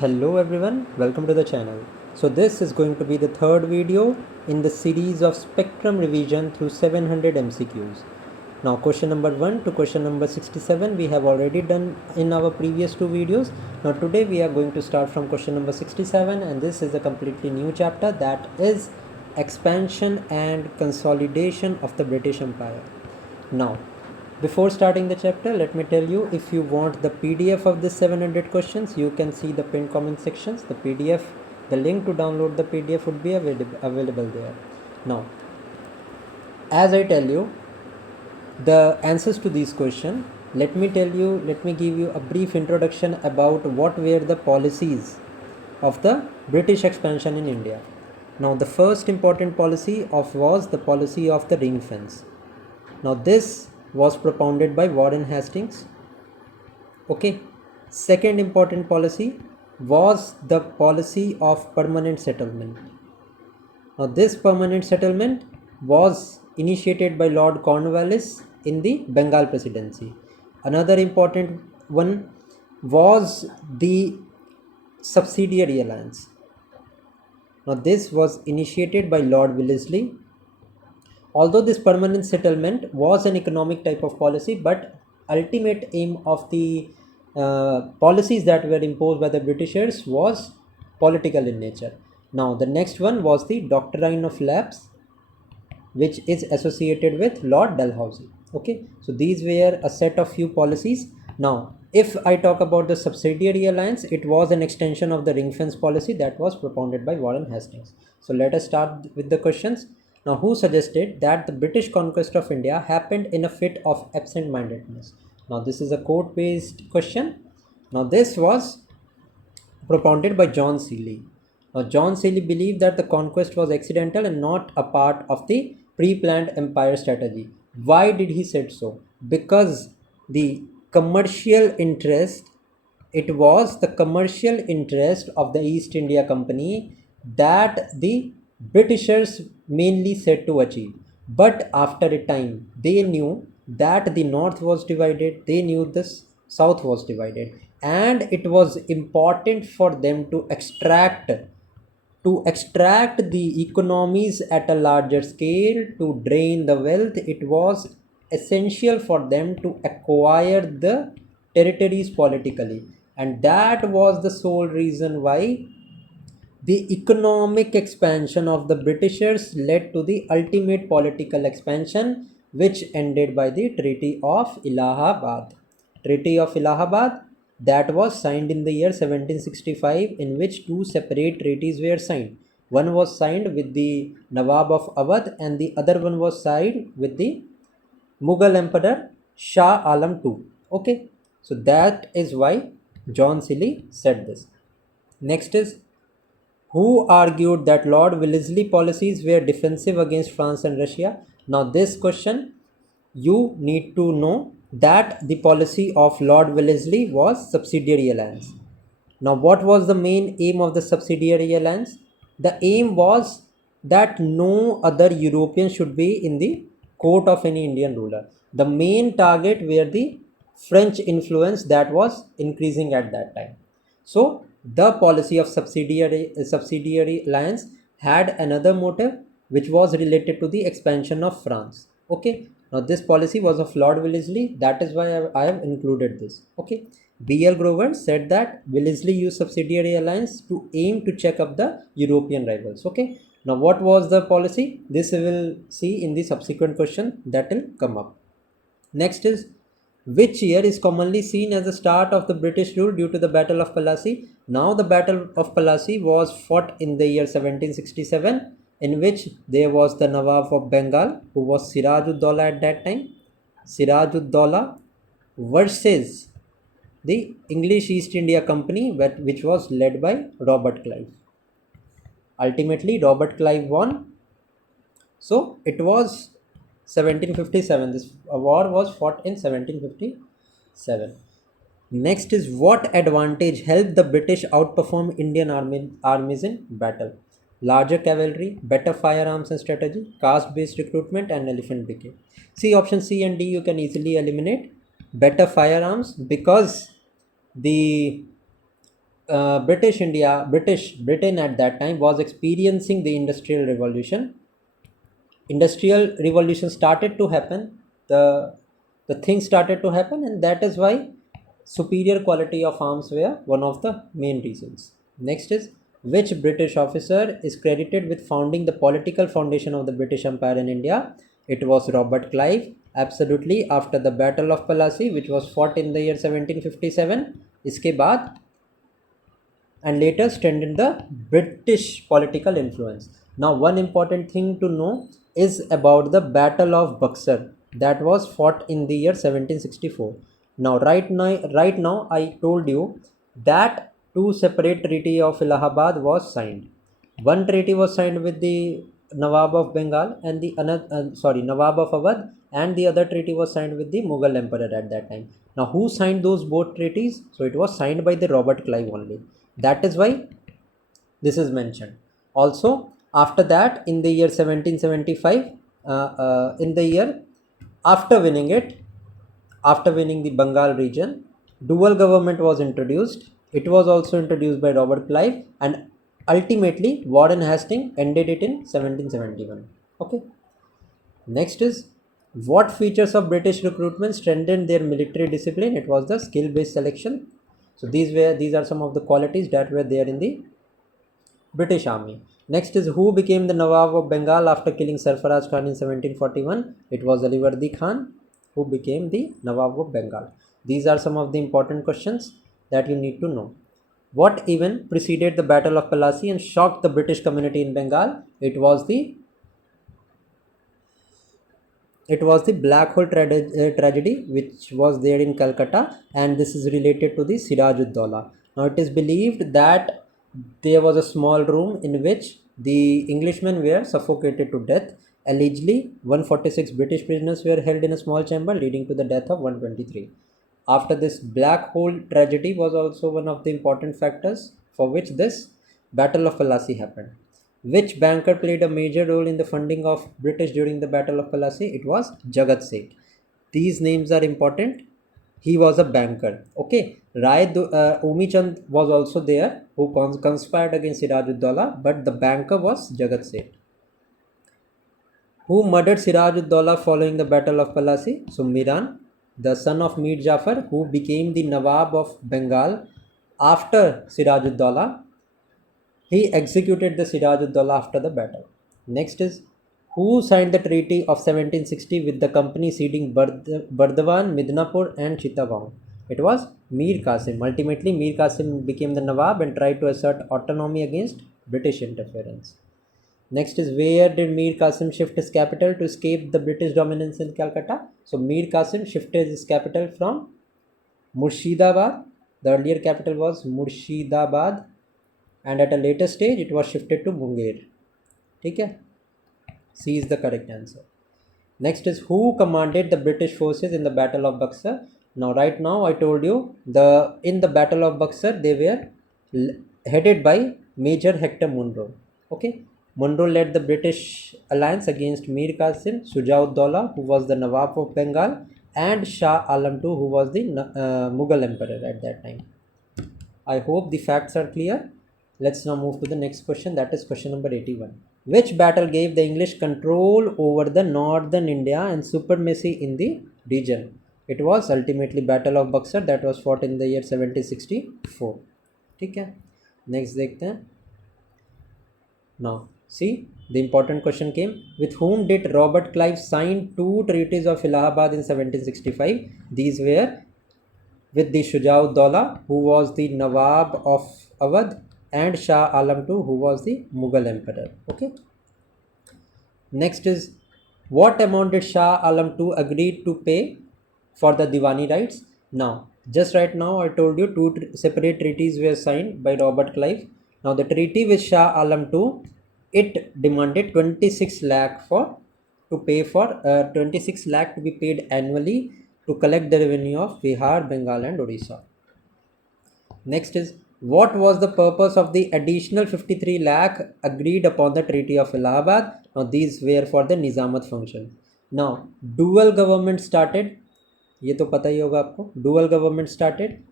Hello everyone, welcome to the channel. So this is going to be the third video in the series of spectrum revision through 700 MCQs. Now question number 1 to question number 67 we have already done in our previous two videos. Now today we are going to start from question number 67, and this is a completely new chapter, that is expansion and consolidation of the British Empire. Now before starting the chapter, let me tell you, if you want the PDF of the 700 questions, you can see the pinned comment sections. The PDF, the link to download the PDF would be available there. Now, as I tell you the answers to these questions, let me give you a brief introduction about what were the policies of the British expansion in India. Now, the first important policy was the policy of the ring fence. Now, this was propounded by Warren Hastings. Okay. Second important policy was the policy of permanent settlement. Now, this permanent settlement was initiated by Lord Cornwallis in the Bengal Presidency. Another important one was the subsidiary alliance. Now, this was initiated by Lord Wellesley. Although this permanent settlement was an economic type of policy, but ultimate aim of the policies that were imposed by the Britishers was political in nature. Now, the next one was the doctrine of lapse, which is associated with Lord Dalhousie. Okay, so these were a set of few policies. Now, if I talk about the subsidiary alliance, it was an extension of the ring fence policy that was propounded by Warren Hastings. So let us start with the questions. Now, who suggested that the British conquest of India happened in a fit of absent-mindedness? Now, this is a quote-based question. Now, this was propounded by John Seeley. Now, John Seeley believed that the conquest was accidental and not a part of the pre-planned empire strategy. Why did he say so? Because the commercial interest, it was the commercial interest of the East India Company that the Britishers mainly set to achieve. But after a time, they knew that the north was divided, they knew the south was divided, and it was important for them to extract the economies at a larger scale, to drain the wealth. It was essential for them to acquire the territories politically, and that was the sole reason why the economic expansion of the Britishers led to the ultimate political expansion, which ended by the Treaty of Allahabad. Treaty of Allahabad, that was signed in the year 1765, in which two separate treaties were signed. One was signed with the Nawab of Awadh, and the other one was signed with the Mughal Emperor Shah Alam II. Okay, so that is why John Seeley said this. Next is, who argued that Lord Wellesley policies were defensive against France and Russia? Now, this question, you need to know that the policy of Lord Wellesley was subsidiary alliance. Now, what was the main aim of the subsidiary alliance? The aim was that no other European should be in the court of any Indian ruler. The main target were the French influence that was increasing at that time. So, the policy of subsidiary alliance had another motive, which was related to the expansion of France. Okay, now this policy was of Lord Wellesley, that is why I have included this. Okay, B.L. Grover said that Wellesley used subsidiary alliance to aim to check up the European rivals. Okay, now what was the policy? This we will see in the subsequent question that will come up. Next is, which year is commonly seen as the start of the British rule due to the Battle of Plassey? Now, the Battle of Plassey was fought in the year 1767, in which there was the Nawab of Bengal, who was Siraj-ud-Dowlah at that time, Siraj-ud-Dowlah versus the English East India Company, which was led by Robert Clive. Ultimately, Robert Clive won. So, it was 1757. This war was fought in 1757. Next is, what advantage helped the British outperform Indian armies in battle? Larger cavalry, better firearms and strategy, caste-based recruitment, and elephant brigade. See, option C and D you can easily eliminate. Better firearms, because the Britain at that time was experiencing the industrial revolution started to happen. The things started to happen, and that is why superior quality of arms were one of the main reasons. Next is, which British officer is credited with founding the political foundation of the British Empire in India? It was Robert Clive. Absolutely, after the Battle of Plassey, which was fought in the year 1757. Iske baad, and later strengthened the British political influence. Now, one important thing to know is about the Battle of Buxar that was fought in the year 1764. Now, right now, I told you that two separate treaty of Allahabad was signed. One treaty was signed with the Nawab of Bengal and the Nawab of Awadh, and the other treaty was signed with the Mughal Emperor at that time. Now, who signed those both treaties? So it was signed by the Robert Clive only. That is why this is mentioned. Also, after that, in the year 1775, in the year after winning after winning the Bengal region, dual government was introduced. It was also introduced by Robert Clive, and ultimately Warren Hastings ended it in 1771. Okay. Next is, what features of British recruitment strengthened their military discipline? It was the skill-based selection. So these are some of the qualities that were there in the British Army. Next is, who became the Nawab of Bengal after killing Sarfaraz Khan in 1741? It was Alivardi Khan who became the Nawab of Bengal. These are some of the important questions that you need to know. What event preceded the Battle of Plassey and shocked the British community in Bengal? It was the Black Hole tragedy, which was there in Calcutta, and this is related to the Siraj-ud-Dawla. Now, it is believed that there was a small room in which the Englishmen were suffocated to death. Allegedly, 146 British prisoners were held in a small chamber, leading to the death of 123. After this, Black Hole tragedy was also one of the important factors for which this Battle of Plassey happened. Which banker played a major role in the funding of British during the Battle of Plassey? It was Jagat Seth. These names are important. He was a banker. Okay. Umi Chand was also there, who conspired against Siraj-ud-Dawla, but the banker was Jagat Seth. Who murdered Siraj-ud-Dawla following the Battle of Plassey? So Miran, the son of Mir Jafar, who became the Nawab of Bengal after Siraj-ud-Dawla. He executed the Siraj-ud-Dawla after the battle. Next is, who signed the treaty of 1760 with the company ceding Bardhawan, Midnapur and Chittagong? It was Mir Qasim. Ultimately, Mir Qasim became the Nawab and tried to assert autonomy against British interference. Next is, where did Mir Qasim shift his capital to escape the British dominance in Calcutta? So Mir Qasim shifted his capital from Murshidabad. The earlier capital was Murshidabad, and at a later stage it was shifted to Munger. Okay? C is the correct answer. Next is, who commanded the British forces in the Battle of Buxar? Now, right now I told you in the Battle of Buxar they were headed by Major Hector Munro. Okay, Munro led the British alliance against Mir Qasim, Shuja-ud-Dawla, who was the Nawab of Bengal, and Shah Alam II, who was the Mughal emperor at that time. I hope the facts are clear. Let's now move to the next question, that is question number 81. Which battle gave the English control over the northern India and supremacy in the region? It was ultimately Battle of Buxar that was fought in the year 1764. Okay. Next देखते हैं. Now, see, the important question came. With whom did Robert Clive sign two treaties of Allahabad in 1765? These were with the Shuja-ud-Dawla, who was the Nawab of Awadh, and Shah Alam II, who was the Mughal emperor. Okay. Next is, what amount did Shah Alam II agreed to pay for the Diwani rights? Now, just right now I told you two separate treaties were signed by Robert Clive. Now, the treaty with Shah Alam II, it demanded 26 lakh to be paid annually to collect the revenue of Bihar, Bengal and Odisha. Next is, what was the purpose of the additional 53 lakh agreed upon the Treaty of Allahabad? Now, these were for the Nizamat function. Now, dual government started. ये तो पता ही होगा आपको. Dual government started.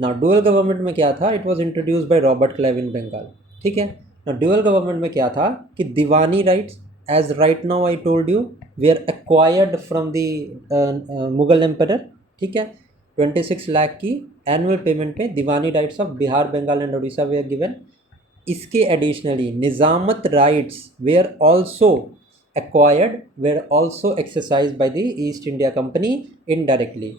Now dual government में क्या था, it was introduce by Robert Clive in Bengal, ठीक है। नाउ डुअल गवर्नमेंट में क्या था कि diwani rights, as right now I told you, we are acquired from the Mughal emperor, ठीक है। 26 लाख की एनुअल पेमेंट पे diwani rights of Bihar, Bengal and Orissa they are given. इसके additionally nizamat rights were also acquired, were also exercised by the East India Company indirectly.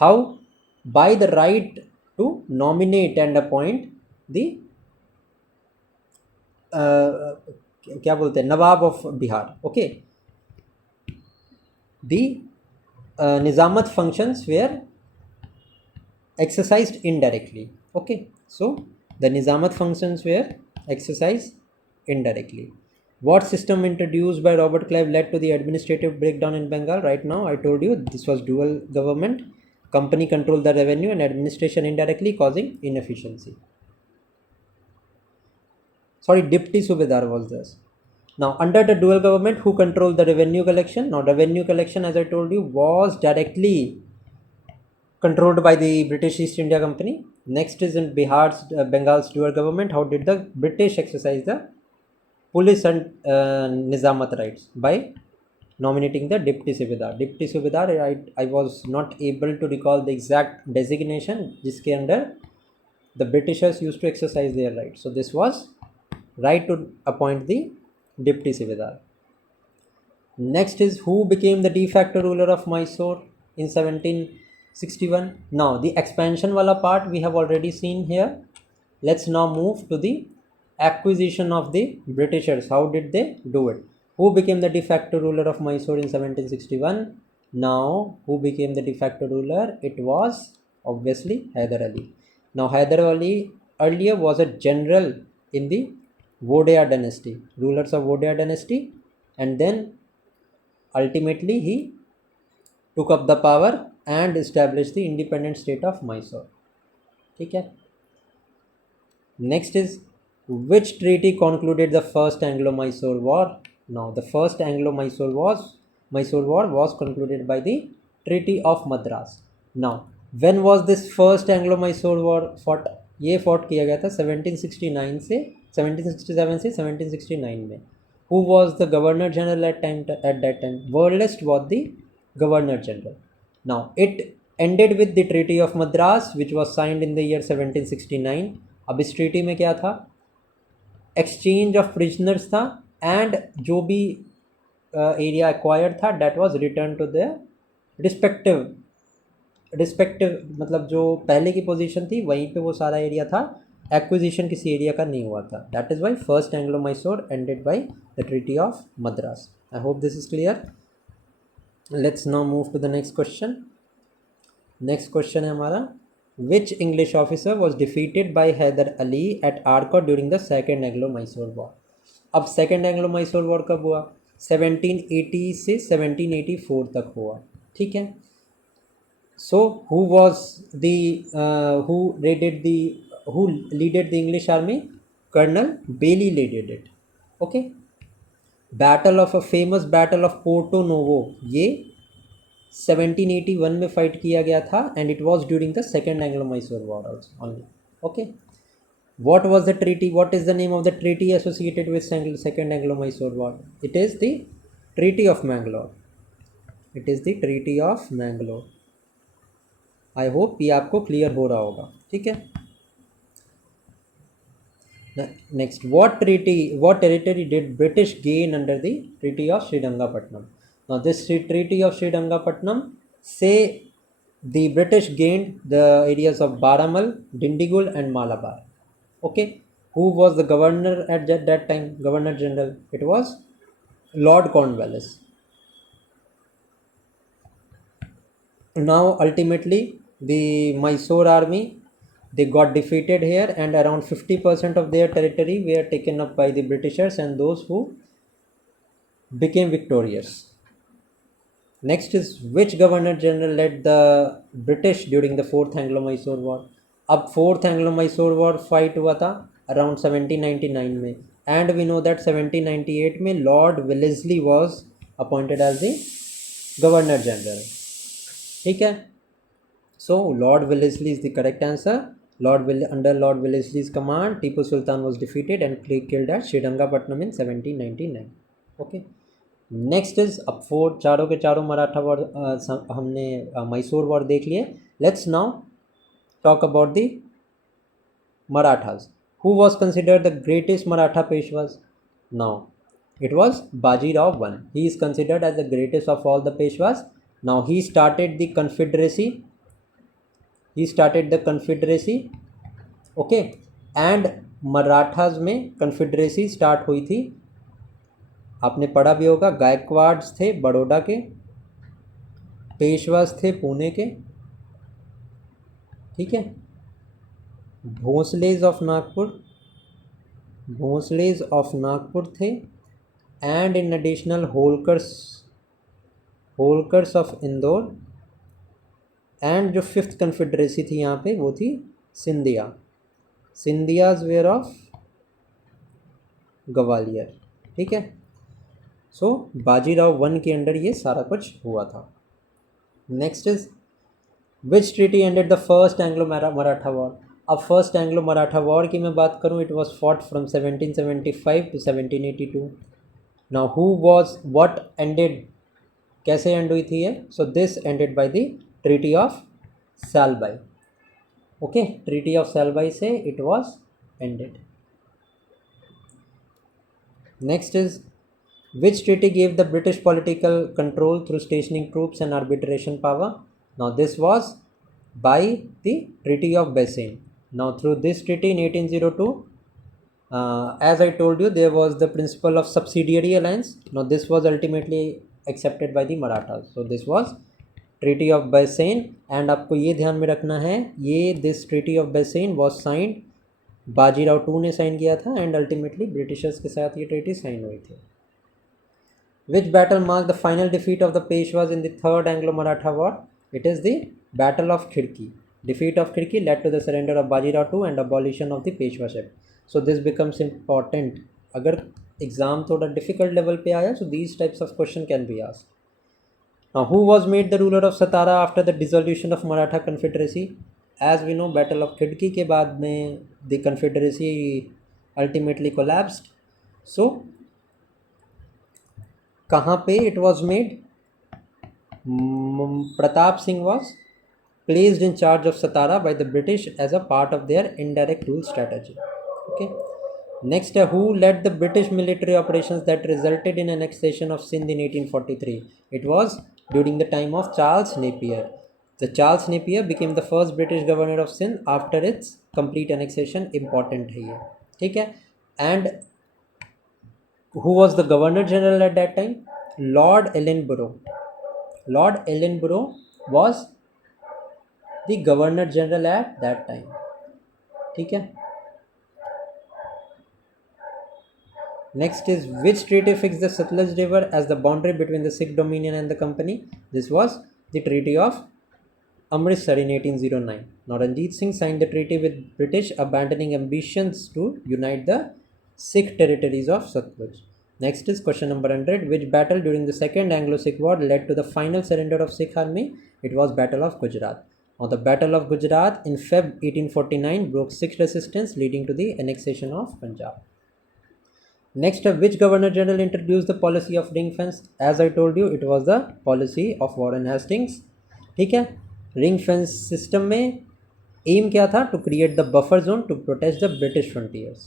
How? By the right to nominate and appoint the क्या बोलते हैं, nawab of Bihar, okay. the nizamat functions were exercised indirectly, okay. So the nizamat functions were exercised indirectly. What system introduced by Robert Clive led to the administrative breakdown in Bengal? Right now I told you this was dual government. Company controlled the revenue and administration indirectly, causing inefficiency. Sorry, deputy subedar was this. Now under the dual government, who controlled the revenue collection? Now revenue collection, as I told you, was directly controlled by the British East India Company. Next is in Bihar's Bengal's dual government. How did the British exercise the police and nizamat rights? By nominating the deputy subedar. Deputy subedar, I was not able to recall the exact designation जिसके अंदर the Britishers used to exercise their rights. So this was right to appoint the deputy subedar. Next is who became the de facto ruler of Mysore in 1761. Now the expansion wala part we have already seen here. Let's now move to the acquisition of the Britishers. How did they do it? Who became the de facto ruler of Mysore in 1761? Now who became the de facto ruler? It was obviously Hyder Ali. Now Hyder Ali earlier was a general in the Vodaya dynasty, rulers of Vodaya dynasty, and then ultimately he took up the power and established the independent state of Mysore, ठीक है। Next is which treaty concluded the first Anglo-Mysore War? Now the first Anglo-Mysore War was concluded by the Treaty of Madras. Now when was this first Anglo-Mysore War fought? ये fought किया गया था 1769 से 1767 से 1769 में. Who was the Governor General at that time? Warlist was the Governor General. Now it ended with the Treaty of Madras, which was signed in the year 1769. अब इस treaty में क्या था? एक्सचेंज ऑफ प्रिजनर्स था, and जो भी area acquired था that was return to the respective मतलब जो पहले की पोजीशन थी वहीं पे वो सारा एरिया था, एक्विजिशन किसी एरिया का नहीं हुआ था. That is why first Anglo Mysore ended by the treaty of Madras. I hope this is clear. Let's now move to the next question. Next question है हमारा, which English officer was defeated by Hyder Ali at Arcot during the second Anglo-Mysore War? अब second Anglo-Mysore War कब हुआ? 1780 से 1784 तक हुआ, ठीक है. So who was the who leaded the English army? Colonel Bailey leaded it. Okay. famous battle of Porto Novo, ये 1781 में फाइट किया गया था, and it was during the second Anglo Mysore war also only. Okay. What was the treaty? What is the name of the treaty associated with second Anglo Mysore war? It is the treaty of Mangalore. It is the treaty of Mangalore. I hope ये आपको clear हो रहा होगा, ठीक है. Next, what territory did British gain under the Treaty of Srirangapatnam? Now this Treaty of Srirangapatnam say the British gained the areas of Baramal, Dindigul and Malabar. Okay. Who was the governor at that time? Governor General. It was Lord Cornwallis. Now ultimately the Mysore army, they got defeated here, and around 50% of their territory were taken up by the Britishers and those who became victorious. Next is which Governor General led the British during the fourth Anglo-Mysore War? अब fourth Anglo-Mysore War fight हुआ था around 1799 में, and we know that 1798 में Lord Wellesley was appointed as the Governor General, ठीक है. So Lord Wellesley is the correct answer. Under Lord Wellesley's command, Tipu Sultan was defeated and killed at Srirangapatnam in 1799. Okay. Next is अब four चारों के चारों Maratha war हमने Mysore war देख लिए. Let's now talk about the Marathas. Who was considered the greatest Maratha पेशवाज? Now it was Bajirao I. He is considered as the greatest of all the Peshwas. Now he started the confederacy. Okay, and Marathas में confederacy start हुई थी. आपने पढ़ा भी होगा. गायकवाड्स थे बड़ौदा के, पेशवास थे पुणे के, ठीक है, भोंसलेज ऑफ नागपुर थे, and in additional Holkars of Indore, and जो फिफ्थ कन्फेडरेसी थी यहाँ पे वो थी सिंधियाज वेयर ऑफ ग्वालियर. ठीक है. सो बाजीराव वन के अंडर ये सारा कुछ हुआ था. Next is which treaty ended the first Anglo Maratha war? अब फर्स्ट एंग्लो मराठा वॉर की मैं बात करूँ, it was fought from 1775 to 1782. Now who was what ended, कैसे एंड हुई थी ये? So this ended by the treaty of Salbai. Okay, treaty of Salbai से it was ended. Next is which treaty gave the British political control through stationing troops and arbitration power? Now this was by the Treaty of Bassein. Now through this treaty in 1802, as I told you, there was the principle of subsidiary alliance. Now this was ultimately accepted by the Marathas. So this was Treaty of Bassein. And आपको ये ध्यान में रखना है, ये this Treaty of Bassein was signed, Bajirao two ने sign किया था, एंड अल्टीमेटली ब्रिटिशर्स के साथ ये ट्रीटी साइन हुई थी. Which battle marked the final defeat of the Peshwas in the Third Anglo-Maratha War? It is the Battle of Khidki. Defeat of Khidki led to the surrender of Bajirao II and abolition of the Peshwaship. So this becomes important. अगर exam थोड़ा difficult level पे आया, so these types of question can be asked. Now who was made the ruler of Satara after the dissolution of Maratha Confederacy? As we know, Battle of Khidki के बाद में the Confederacy ultimately collapsed. So कहाँ पे it was made? Pratap Singh was placed in charge of Satara by the British as a part of their indirect rule strategy. Okay. Next है who led the British military operations that resulted in annexation of Sindh in 1843? It was during the time of Charles Napier. The Charles Napier became the first British governor of Sindh after its complete annexation. Important है ये. ठीक है. And who was the governor general at that time? Lord Ellenborough. Lord Ellenborough was the governor general at that time. ठीक है. Next is which treaty fixed the Satluj River as the boundary between the Sikh dominion and the company? This was the Treaty of Amritsar in 1809. Now Ranjit Singh signed the treaty with British, abandoning ambitions to unite the Sikh territories of Satluj. Next is question number 100. Which battle during the Second Anglo-Sikh War led to the final surrender of Sikh army? It was Battle of Gujarat. Now the Battle of Gujarat in Feb 1849 broke Sikh resistance, leading to the annexation of Punjab. Next, which Governor General introduced the policy of ring fence? As I told you, it was the policy of Warren Hastings. ठीक है. Ring fence system में aim क्या था? To create the buffer zone to protect the British frontiers.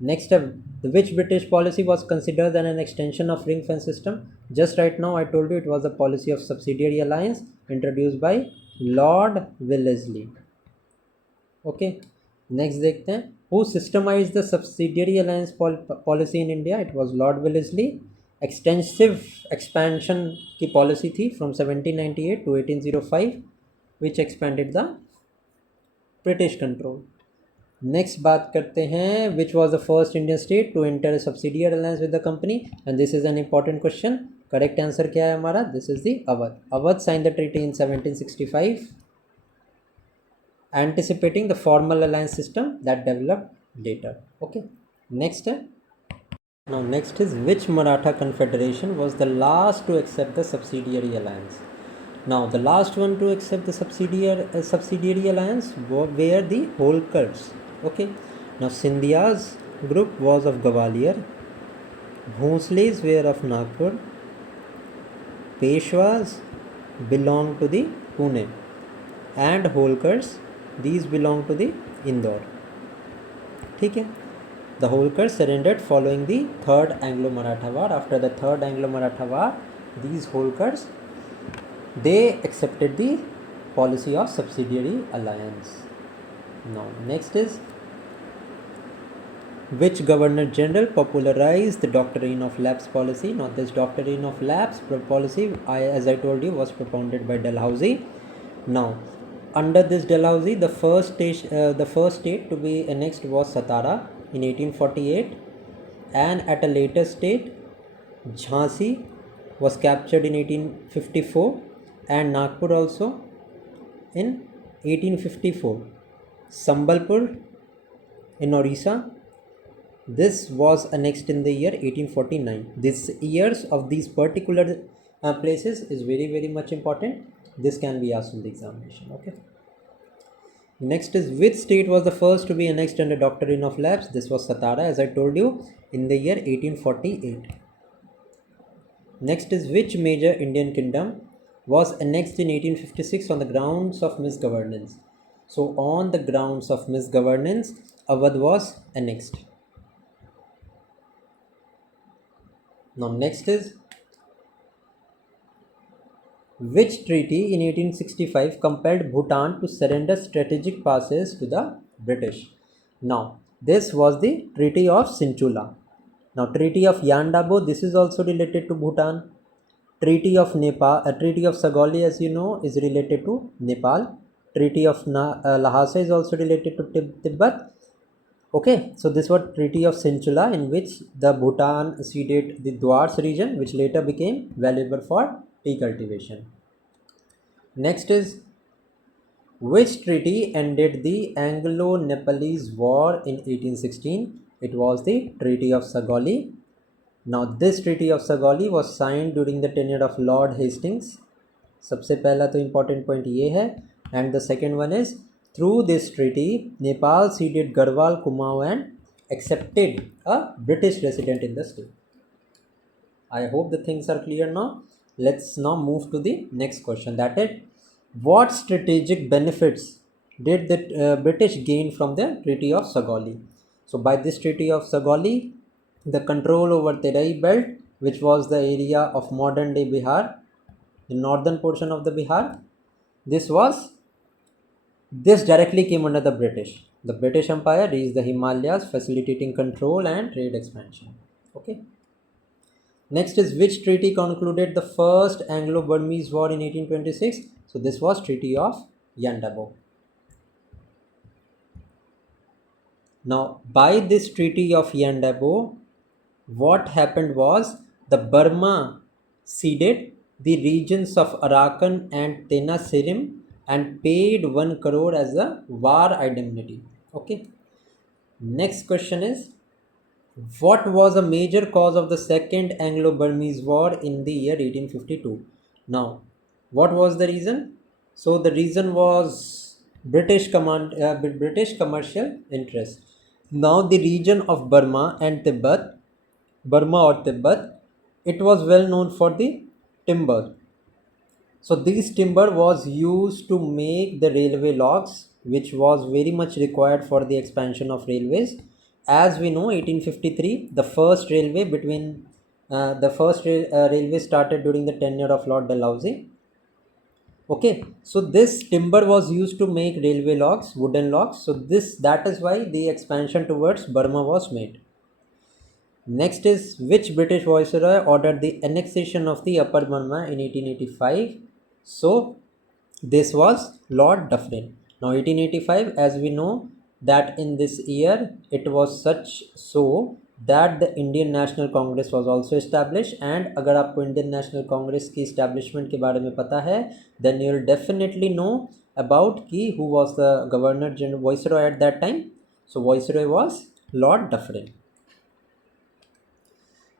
Next up, which British policy was considered as an extension of ring fence system? Just right now I told you it was the policy of subsidiary alliance introduced by Lord Wellesley. Okay. Next देखते हैं who systemized the subsidiary alliance policy in India? It was Lord Wellesley. Extensive expansion की policy थी from 1798 to 1805 which expanded the British control. Next बात करते हैं which was the first Indian state to enter subsidiary alliance with the company, and this is an important question. Correct answer क्या है हमारा? This is the Awadh. Awadh sign the treaty in 1765 anticipating the formal alliance system that developed later. Okay. Next. Now next is which Maratha confederation was the last to accept the subsidiary alliance? Now the last one to accept the subsidiary alliance were the Holkars. Okay. Now Scindia's group was of Gwalior, Bhonsle's were of Nagpur, Peshwas belong to the Pune, and Holkars these belong to the Indore. ठीक है. The Holkars surrendered following the Third Anglo-Maratha War. After the Third Anglo-Maratha War, these Holkars they accepted the policy of subsidiary alliance. Now next is, which Governor General popularized the doctrine of lapse policy? Now this doctrine of lapse policy, as I told you, was propounded by Dalhousie. Now under this Dalhousie, the first state to be annexed was Satara in 1848, and at a later state, Jhansi was captured in 1854, and Nagpur also in 1854. Sambalpur in Orissa, this was annexed in the year 1849. These years of these particular places is very much important. This can be asked in the examination. Okay. Next is, which state was the first to be annexed under doctrine of lapse? This was Satara, as I told you, in the year 1848. Next is, which major Indian kingdom was annexed in 1856 on the grounds of misgovernance? So on the grounds of misgovernance, Awadh was annexed. Now next is, which treaty in 1865 compelled Bhutan to surrender strategic passes to the British? Now this was the Treaty of Sinchula. Now Treaty of Yandabo, this is also related to Bhutan. Treaty of Nepal, Treaty of Sagoli, as you know, is related to Nepal. Treaty of Lhasa is also related to Tibet. Okay, so this was Treaty of Sinchula, in which the Bhutan ceded the Dwars region, which later became valuable for tea cultivation. Next is, which treaty ended the Anglo-Nepalese War in 1816? It was the Treaty of Sagoli. Now this Treaty of Sagoli was signed during the tenure of Lord Hastings. सबसे पहला तो important point ये है, and the second one is, through this treaty, Nepal ceded Garhwal Kumaon and accepted a British resident in the state. I hope the things are clear now. Let's now move to the next question, that is, what strategic benefits did the British gain from the Treaty of Sagoli? So by this Treaty of Sagoli, the control over Terai belt, which was the area of modern day Bihar, the northern portion of the Bihar, this directly came under the British. The British Empire reached the Himalayas, facilitating control and trade expansion. Okay. Next is, which treaty concluded the first Anglo-Burmese War in 1826? So this was Treaty of Yandabo. Now by this Treaty of Yandabo, what happened was, the Burma ceded the regions of Arakan and Tenasirim and paid 1 crore as a war indemnity. Okay. Next question is, what was a major cause of the Second Anglo-Burmese War in the year 1852? Now, what was the reason? So the reason was British commercial interest. Now the region of Burma or Tibet, it was well known for the timber. So this timber was used to make the railway logs, which was very much required for the expansion of railways. As we know, 1853, the first railway railway started during the tenure of Lord Dalhousie. Okay, so this timber was used to make railway logs, wooden logs. So that is why the expansion towards Burma was made. Next is, which British Viceroy ordered the annexation of the Upper Burma in 1885? So this was Lord Dufferin. Now 1885, as we know that in this year it was so that the Indian National Congress was also established, and अगर आपको Indian National Congress की establishment के बारे में पता है, then you will definitely know about who was the Governor General Viceroy at that time. So Viceroy was Lord Dufferin.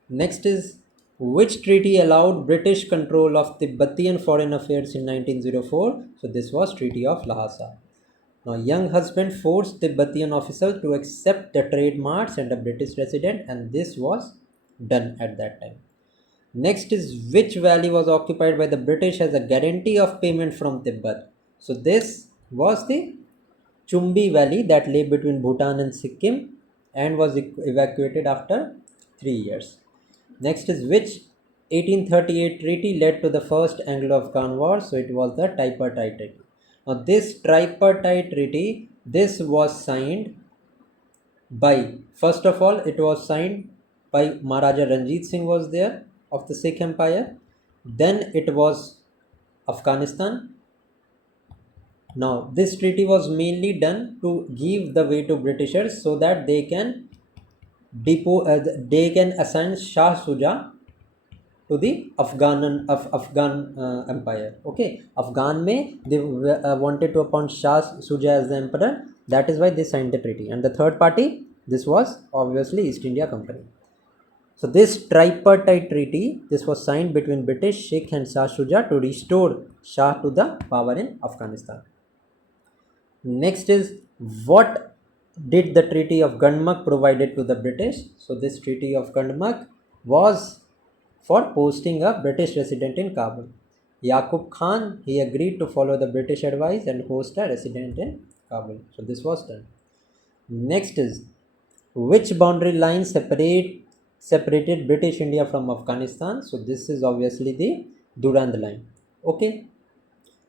Next is, Which treaty allowed British control of Tibetan foreign affairs in 1904? So this was Treaty of Lhasa. Now, young husband forced Tibetan official to accept the trademarks and a British resident, and this was done at that time. Next is which valley was occupied by the British as a guarantee of payment from Tibet? So this was the Chumbi Valley that lay between Bhutan and Sikkim and was evacuated after 3 years. Next is which 1838 treaty led to the first Anglo-Afghan war? So it was the Tripartite Treaty. Now this Tripartite Treaty, this was signed by, first of all, it was signed by Maharaja Ranjit Singh was there of the Sikh Empire. Then it was Afghanistan. Now this treaty was mainly done to give the way to Britishers so that they can assign Shah Suja to the Afghan empire. Okay, Afghan में they wanted to appoint Shah Suja as the emperor. That is why they signed the treaty. And the third party, this was obviously East India Company. So this tripartite treaty, this was signed between British, Sikh and Shah Shuja to restore Shah to the power in Afghanistan. Next is what did the Treaty of Gandmak provided to the British? So this Treaty of Gandmak was for posting a British resident in Kabul. Yaqub Khan, he agreed to follow the British advice and host a resident in Kabul. So this was done. Next is which boundary line separated British India from Afghanistan? So this is obviously the Durand line. Okay.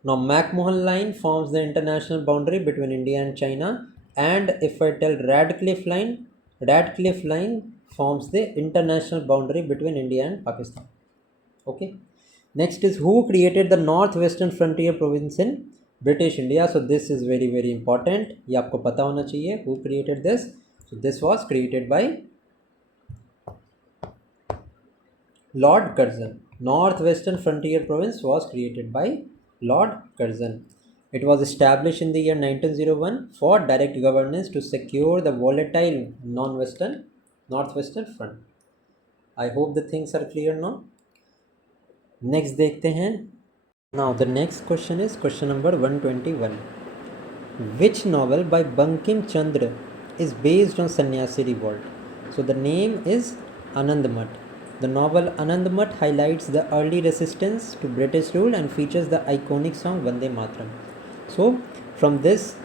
Now McMahon line forms the international boundary between India and China, and if I tell Radcliffe line forms the international boundary between India and Pakistan. Okay. Next is who created the northwestern frontier province in British India? So this is very very important. ये आपको पता होना चाहिए. Who created this? So this was created by Lord Curzon. Northwestern frontier province was created by Lord Curzon. It was established in the year 1901 for direct governance to secure the volatile northwestern front. I hope the things are clear now. Next देखते हैं. Now the next question is question number 121. Which novel by Bankim Chandra is based on Sannyasi Revolt? So the name is Anandmat. The novel Anandmat highlights the early resistance to British rule and features the iconic song Vande Mataram. So from this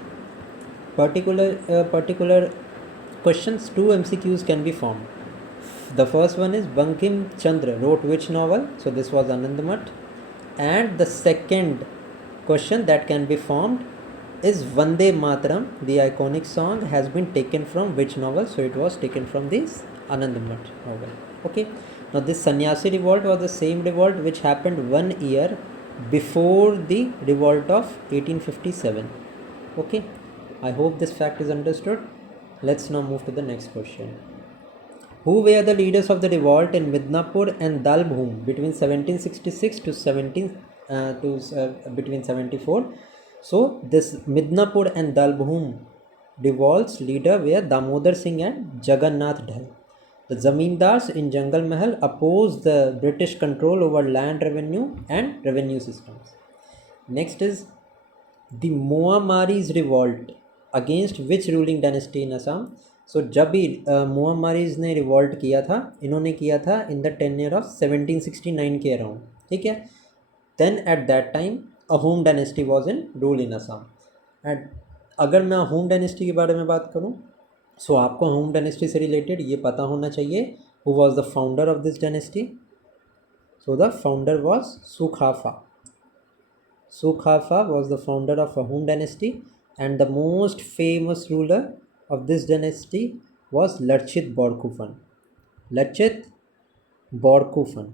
particular questions, two MCQs can be formed. The first one is Bankim Chandra wrote which novel? So this was Anandmat. And the second question that can be formed is Vande Mataram, the iconic song, has been taken from which novel? So it was taken from this Anandmat novel. Okay. Now this Sannyasi revolt was the same revolt which happened 1 year before the revolt of 1857. Okay. I hope this fact is understood. Let's now move to the next question. Who were the leaders of the revolt in Midnapur and Dalbhum between 1766 to between 74? So this Midnapur and Dalbhum revolt's leader were Damodar Singh and Jagannath Dhal. The Zamindars in Jangal Mahal opposed the British control over land revenue and revenue systems. Next is the Moamaris revolt against which ruling dynasty in Assam? So जब भी मोहम्मरीज ने revolt किया था, इन्होंने किया था in the tenure of 1769 के around. ठीक है. Then at that time Ahom dynasty was in rule in Assam. And अगर मैं अहोम डायनेस्टी के बारे में बात करूं, सो आपको अहोम डायनेस्टी से रिलेटेड ये पता होना चाहिए who was the founder of this dynasty. So the founder was Sukhafa. Sukhafa was the founder of Ahom dynasty, and the most famous ruler of this dynasty was Lachit Borkufan. Lachit Borkufan.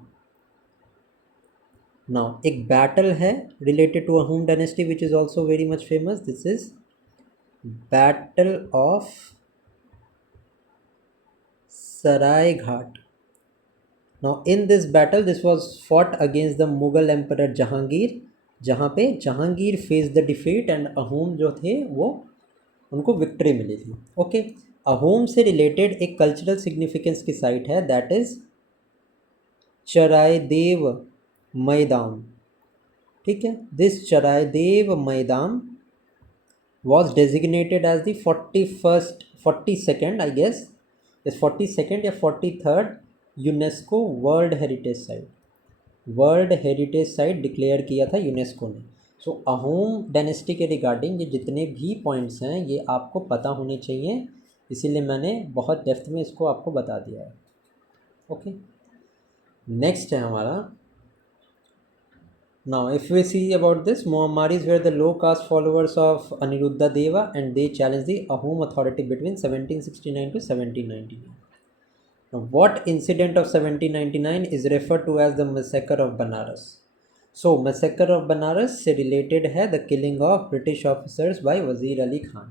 Now, एक battle है related to Ahom dynasty which is also very much famous. This is Battle of Sarai Ghat. Now, in this battle, this was fought against the Mughal Emperor Jahangir, जहाँ पे Jahangir face the defeat and Ahom जो थे वो उनको victory मिली थी. Okay. Ahom से related एक cultural significance की साइट है दैट इज चरायदेव मैदान, ठीक है, दिस चरायदेव मैदान was designated as the 42nd, I guess, is 42nd या 43rd UNESCO world heritage site, world heritage site declare किया था यूनेस्को ने। सो अहोम डायनेस्टी के रिगार्डिंग ये जितने भी पॉइंट्स हैं ये आपको पता होने चाहिए, इसीलिए मैंने बहुत डेप्थ में इसको आपको बता दिया है। ओके, नेक्स्ट है हमारा, now if we see about this, Muammaris were the low caste followers of Aniruddha Deva and they challenged the Ahom authority between 1769 to 1799. Now, what incident of 1799 is referred to as the massacre of Banaras? So massacre of Banaras से related है the killing of British officers by Wazir Ali Khan.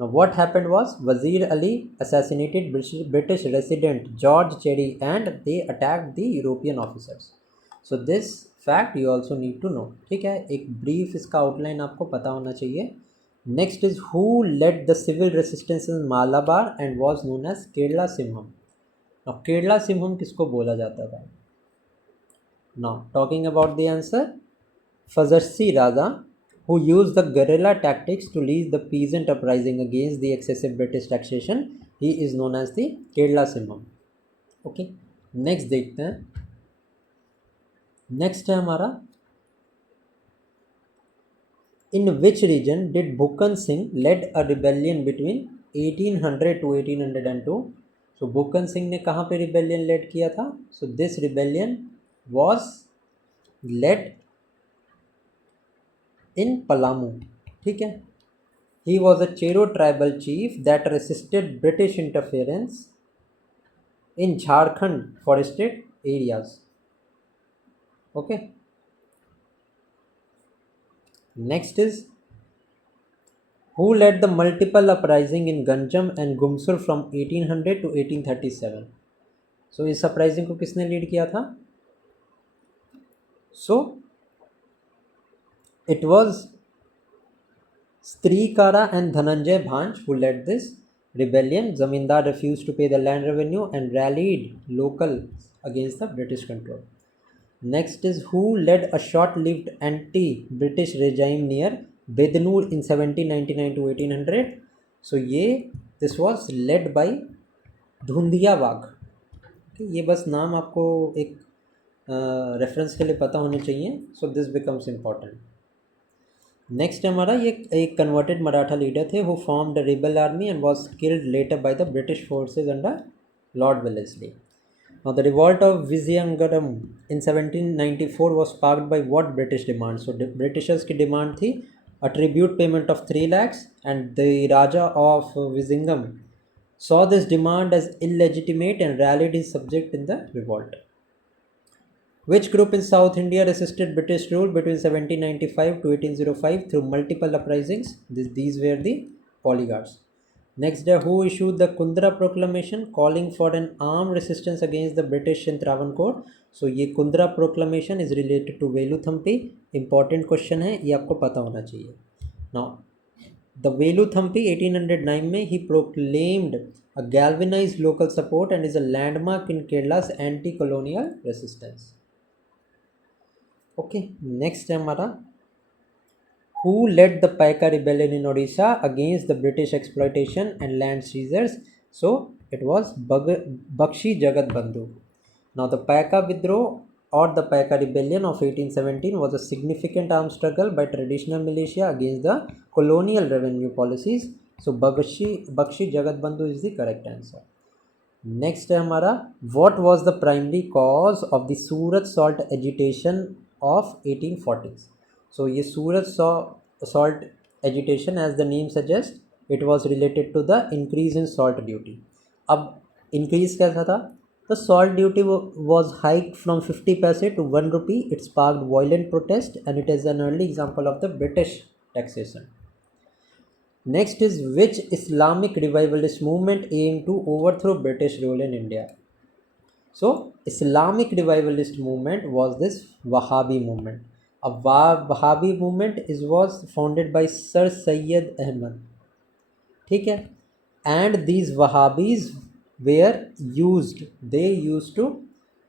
Now what happened was Wazir Ali assassinated British resident George Cherry and they attacked the European officers. So this fact you also need to know, ठीक है, एक brief इसका outline आपको पता होना चाहिए। Next is who led the civil resistance in Malabar and was known as Kerala Simham. Now Kerala Simham किसको बोला जाता था? Now talking about the answer, Fazarsi Raza, who used the guerrilla tactics to lead the peasant uprising against the excessive British taxation, he is known as the Kerala Simham. Okay, next देखते हैं, next है हमारा, in which region did Bhukan Singh led a rebellion between 1800 to 1802? So Bhukan Singh ने कहाँ पे rebellion led किया था? So this rebellion was led in Palamu, ठीक है, he was a Chero tribal chief that resisted British interference in Jharkhand forested areas. Okay, next is who led the multiple uprising in Ganjam and Gumsur from 1800 to 1837? So इस uprising को किसने lead किया था? So it was Strikara and Dhananjay Bhanj who led this rebellion. Zamindar refused to pay the land revenue and rallied locals against the British control. Next is who led a short-lived anti-British regime near Bednur in 1799 to 1800? So this was led by Dhundhiya बाग। ये बस नाम आपको एक reference के लिए पता होने चाहिए, so this becomes important. Next हमारा, ये एक कन्वर्टेड मराठा लीडर थे who formed the rebel army and was killed later by the British forces under lord Wellesley. Now the revolt of Viziangaram in 1794 was sparked by what British demand? So the Britishers की demand थी a tribute payment of 3 lakhs and the Raja of Vizingam saw this demand as illegitimate and rallied his subject in the revolt. Which group in South India resisted British rule between 1795 to 1805 through multiple uprisings? These were the Polygars. Next, who issued the Kundra Proclamation calling for an armed resistance against the British in Travancore? So ये Kundra Proclamation is related to Velu Thampi. Important question है, ये आपको पता होना चाहिए। Now, the Velu Thampi 1809 में he proclaimed a galvanized local support and is a landmark in Kerala's anti-colonial resistance. Okay, next है हमारा, who led the Paika rebellion in Odisha against the British exploitation and land seizures? So it was Bakshi Jagat Bandhu. Now the Paika Vidroh or the Paika rebellion of 1817 was a significant armed struggle by traditional militia against the colonial revenue policies. So Bakshi Jagat Bandhu is the correct answer. Next है हमारा, what was the primary cause of the Surat salt agitation of 1840s? So ये सूरत salt agitation, as the name suggests, it was related to the increase in salt duty. अब increase कैसा था? The salt duty was hiked from 50 paise to 1 rupee. It sparked violent protest and it is an early example of the British taxation. Next is which Islamic revivalist movement aimed to overthrow British rule in India? So Islamic revivalist movement was this Wahhabi movement. A Wahhabi movement was founded by Sir Syed Ahmad, ठीक है, and these Wahhabis were used to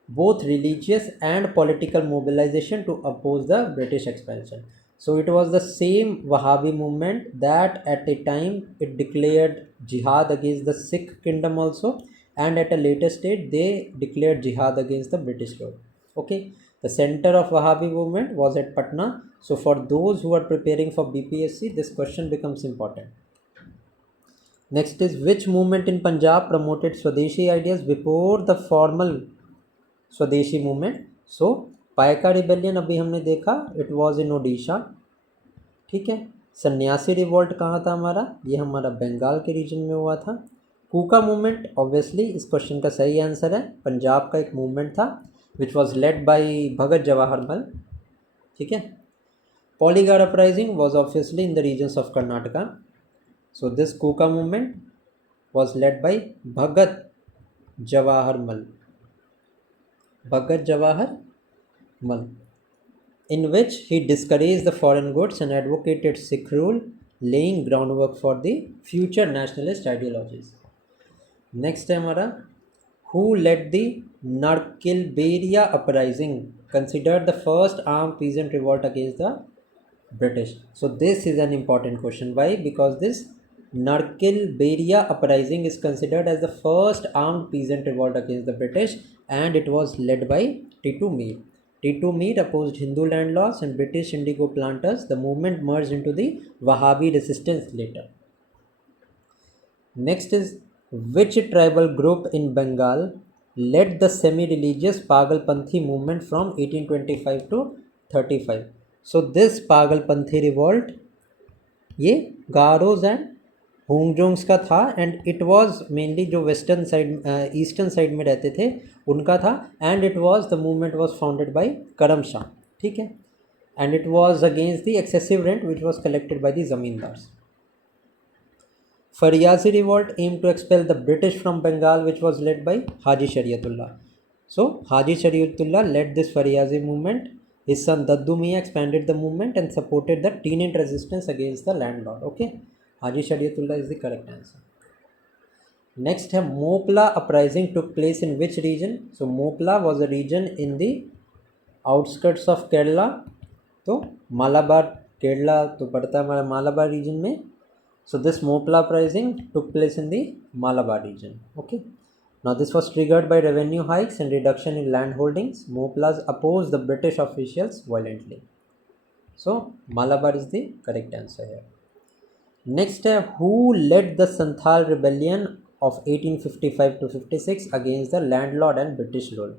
both religious and political mobilization to oppose the British expansion. So it was the same Wahhabi movement that at a time it declared jihad against the Sikh kingdom also, and at a later stage they declared jihad against the British rule. Okay, the center of Wahhabi movement was at Patna. So for those who are preparing for BPSC, this question becomes important. Next is, which movement in Punjab promoted Swadeshi ideas before the formal स्वदेशी movement? सो पायका rebellion अभी हमने देखा, it was in Odisha. ठीक है. सन्यासी revolt कहाँ था हमारा? ये हमारा बंगाल के रीजन में हुआ था. कूका मूवमेंट ऑब्वियसली इस क्वेश्चन का सही आंसर है, पंजाब का एक मूवमेंट था which was led by Bhagat Jawaharlal. ठीक है. Poligar uprising was obviously in the regions of Karnataka. So this Kuka movement was led by Bhagat Jawaharlal. Bhagat Jawahar in which he discouraged the foreign goods and advocated Sikh rule, laying groundwork for the future nationalist ideologies. Next है हमारा, who led the Narkilberia uprising, considered the first armed peasant revolt against the British? So this is an important question. Why? Because this Narkilberia uprising is considered as the first armed peasant revolt against the British, and it was led by Titu Meer. Titu Meer opposed Hindu land laws and British indigo planters. The movement merged into the Wahhabi resistance later. Next is, which tribal group in Bengal led the semi-religious Pagalpanthi movement from 1825 to 35? So this Pagalpanthi revolt, ये गारोज and होंगजोंग्स का था, and it was mainly जो western side eastern side में रहते थे उनका था, and it was the movement was founded by करम शाह. ठीक है. And it was against the excessive rent which was collected by the zamindars. Fariyazi revolt aimed to expel the British from Bengal, which was led by Haji Shariatullah. So Haji Shariatullah led this Fariyazi movement. His son Daddu Mian expanded the movement and supported the tenant resistance against the landlord. Okay, Haji Shariatullah is the correct answer. Next है, Mopla uprising took place in which region? So Mopla was a region in the outskirts of Kerala. तो Malabar, Kerala तो पड़ता है हमारा Malabar region में. So this Mopla uprising took place in the Malabar region. Okay. Now this was triggered by revenue hikes and reduction in land holdings. Moplas opposed the British officials violently. So Malabar is the correct answer here. Next, who led the Santhal rebellion of 1855 to 56 against the landlord and British rule?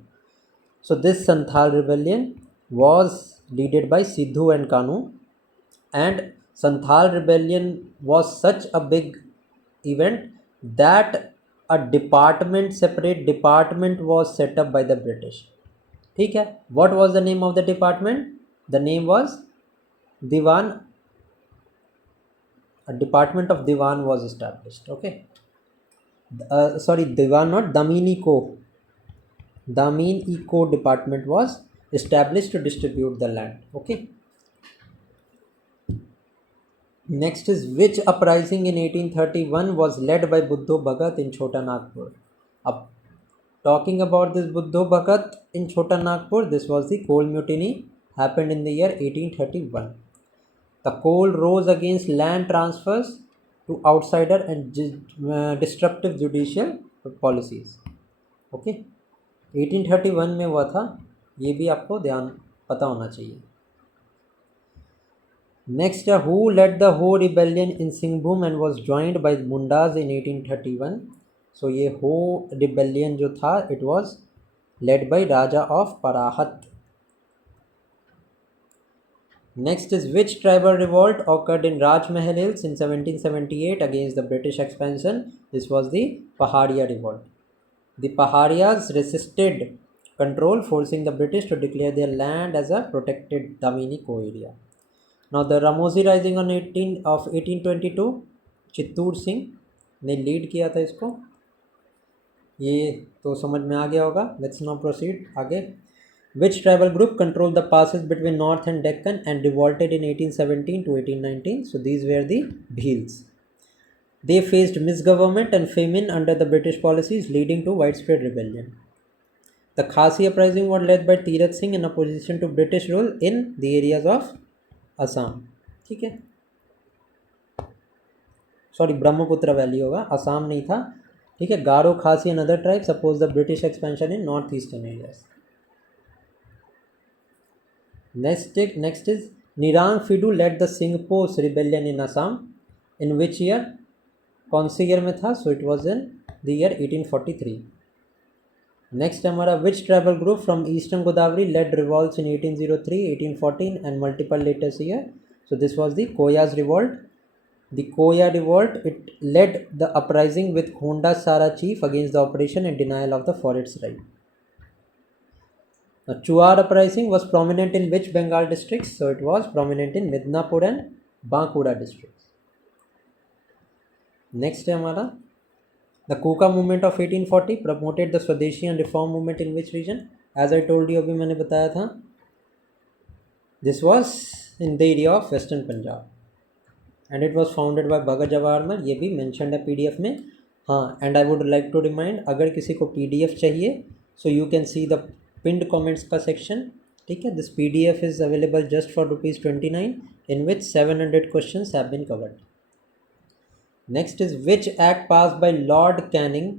So this Santhal rebellion was led by Sidhu and Kanu, and Santhal rebellion was such a big event that a department, separate department was set up by the British. ठीक है. What was the name of the department? The name was Diwan. A department of Diwan was established. Okay. Sorry, Diwan, not Damini Co. Damini Co department was established to distribute the land. Okay. Next is, which uprising in 1831 was led by Buddho Bhagat in Chota Nagpur? Up, talking about this Buddho Bhagat in Chota Nagpur, this was the coal mutiny, happened in the year 1831. The coal rose against land transfers to outsider and destructive judicial policies. Okay, 1831 में हुआ था, ये भी आपको ध्यान पता होना चाहिए. Next, who led the Ho rebellion in Singhbhum and was joined by Mundas in 1831? So ये Ho rebellion जो था, it was led by Raja of Parahat. Next is, which tribal revolt occurred in Rajmahal Hills in 1778 against the British expansion? This was the Paharia revolt. The Paharias resisted control, forcing the British to declare their land as a protected Damini Co area. Now the Ramosi rising on 1822, Chittoor Singh ने lead किया था इसको, ये तो समझ में आ गया होगा. लेट्स नाउ प्रोसीड आगे. Which tribal group controlled the passes between North and Deccan and revolted in 1817 to 1819? So these were the Bhils. They faced misgovernment and famine under the British policies, leading to widespread rebellion. The Khasi uprising was led by Tirath Singh in opposition to British rule in the areas of Assam. ठीक है, sorry Brahmaputra valley होगा, असम नहीं था. ठीक है, Garo Khasi and other tribes oppose the British expansion in north eastern areas. Next is Nirang Phidu led the Singphos rebellion in Assam. In which year? कौन से year में था? So it was in the year 1843. Next हमारा which tribal group from eastern Godavari led revolts in 1803, 1814 and multiple latest year. So this was the Koyas revolt. The Koya revolt, it led the uprising with Honda Sara chief against the operation and denial of the forest's right. Now, Chuar uprising was prominent in which Bengal districts? So it was prominent in Midnapur and Bankura districts. Next है हमारा the Kuka movement of 1840 promoted the Swadeshi and reform movement in which region? As I told you अभी मैंने बताया था, this was in the area of Western Punjab. And it was founded by Bhagat Jawaharlal. ये भी mentioned है PDF में. हाँ, and I would like to remind, अगर किसी को PDF चाहिए so you can see the pinned comments का सेक्शन. ठीक है, this PDF is available just for ₹29 in which 700 questions have been covered. Next is which act pass by Lord Canning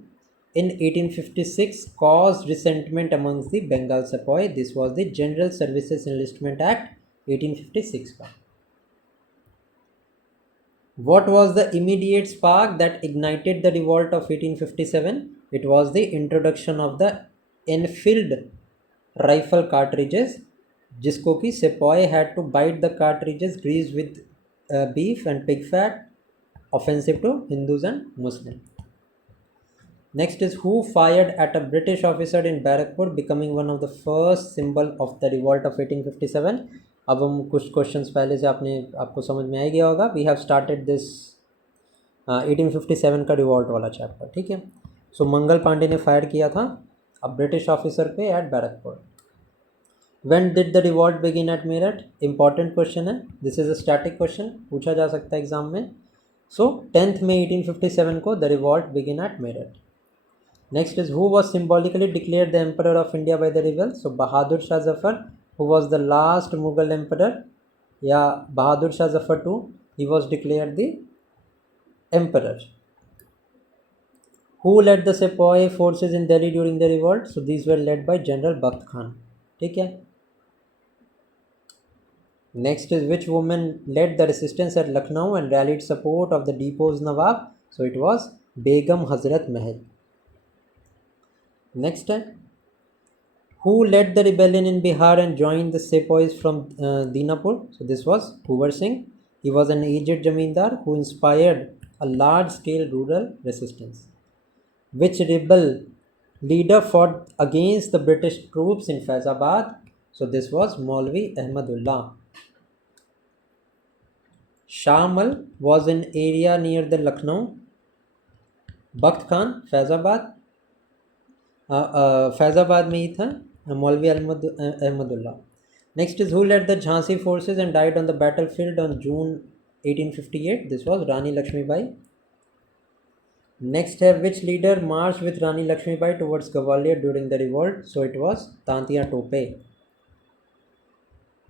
in 1856 caused resentment amongst the Bengal sepoy. This was the General Services Enlistment Act 1856 का. What was the immediate spark that ignited the revolt of 1857? It was the introduction of the Enfield rifle cartridges, जिसको कि sepoy had to bite the cartridges greased with beef and pig fat, offensive to Hindus and Muslims. Next is who fired at a British officer in Barakpur, becoming one of the first symbol of the revolt of 1857. अब हम कुछ questions पहले से आपको समझ में आ गया होगा. वी हैव स्टार्टेड दिस 1857 का रिवॉल्ट वाला चैप्टर. ठीक है, सो मंगल पांडे ने फायर किया था अब ब्रिटिश ऑफिसर पे at Barrackpore. When did the revolt begin at Meerut? Important question है, this is a static question, पूछा जा सकता है एग्जाम में. सो 10 मई 1857 को the revolt begin at Meerut. Next is who was symbolically declared the emperor of India by the rebel? So Bahadur Shah Zafar, who was the last Mughal emperor. Yeah, Bahadur Shah Zafar II, he was declared the emperor. Who led the sepoy forces in Delhi during the revolt? So these were led by General Bakht Khan. ठीक है. Next is which woman led the resistance at Lucknow and rallied support of the deposed Nawab? So it was Begum Hazrat Mahal. Next है who led the rebellion in Bihar and joined the sepoys from Dinapur? So this was Kuvar Singh. He was an aged zamindar who inspired a large-scale rural resistance. Which rebel leader fought against the British troops in Faizabad? So this was Maulvi Ahmadullah. Shamal was an area near the Lucknow. Bakht Khan, Faizabad. Faizabad में ही था Maulvi Ahmadullah. Next is who led the Jhansi forces and died on the battle field on June 1858? This was Rani Lakshmibai. Next है which leader march with Rani Lakshmibai towards Gwalior during the revolt? So it was Tantia Tope.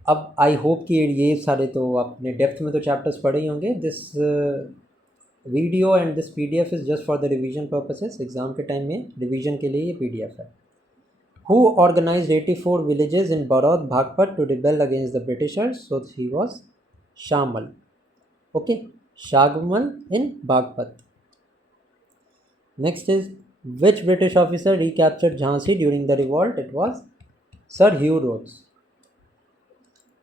अब I hope कि ये सारे तो आपने डेप्थ में तो chapters पढ़े ही होंगे. This video and this PDF is just for the revision purposes. Exam के टाइम में रिवीजन के लिए ये PDF है. Who organized 84 villages in Barod, Bhagpat to rebel against the Britishers? So he was Shamal. Okay, Shagmal in Bhagpat. Next is which British officer recaptured Jhansi during the revolt? It was Sir Hugh Rose.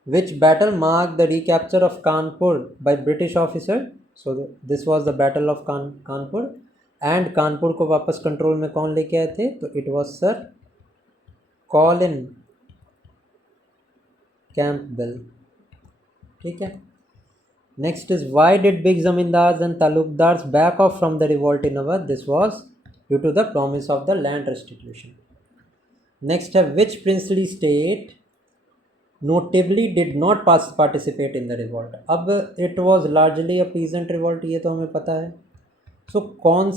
Which battle marked the recapture of Kanpur by British officer? So this was the Battle of Kanpur. And Kanpur को वापस control में कौन लेके आए थे? तो it was Sir Colin Campbell. ठीक है. Next is why did big zamindars and talukdars back off from the revolt in Awadh? This was due to the promise of the land restitution. Next है which princely state notably did not participate in the revolt? अब it was largely a peasant revolt, ये तो हमें पता है. So कौन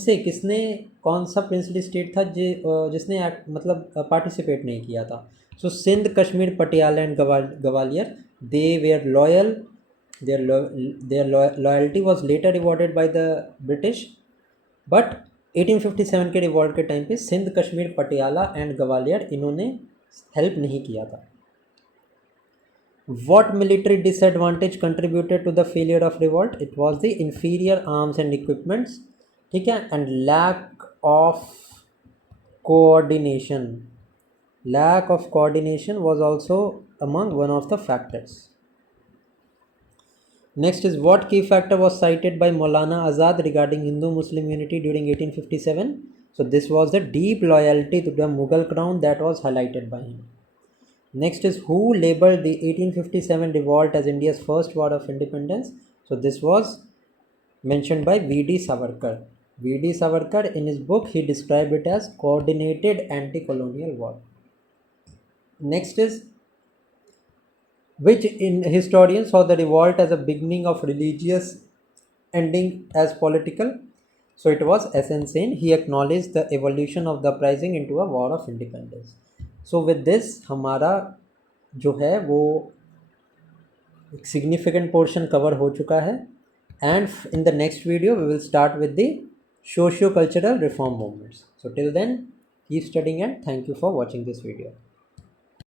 कौन सा प्रिंसली स्टेट था जिसने मतलब पार्टिसिपेट नहीं किया था? So Sindh, Kashmir, Patiala and Gwalior, they were loyal, their loyalty was later rewarded by the British, but 1857 के रिवॉल्ट के टाइम पे सिंध, कश्मीर, पटियाला एंड ग्वालियर इन्होंने हेल्प नहीं किया था। What military disadvantage contributed to the failure of revolt? It was the inferior arms and equipments, ठीक है, and lack of coordination. Lack of coordination was also among one of the factors. Next is, what key factor was cited by Maulana Azad regarding Hindu-Muslim unity during 1857? So this was the deep loyalty to the Mughal crown that was highlighted by him. Next is, who labeled the 1857 revolt as India's first war of independence? So this was mentioned by V.D. Savarkar. V.D. Savarkar, in his book, he described it as coordinated anti-colonial war. Next is, which historians saw the revolt as a beginning of religious, ending as political? So it was S.N. Sen. He acknowledged the evolution of the uprising into a war of independence. So with this हमारा जो है वो एक significant portion cover हो चुका है, and in the next video we will start with the socio-cultural reform movements. So till then, keep studying and thank you for watching this video.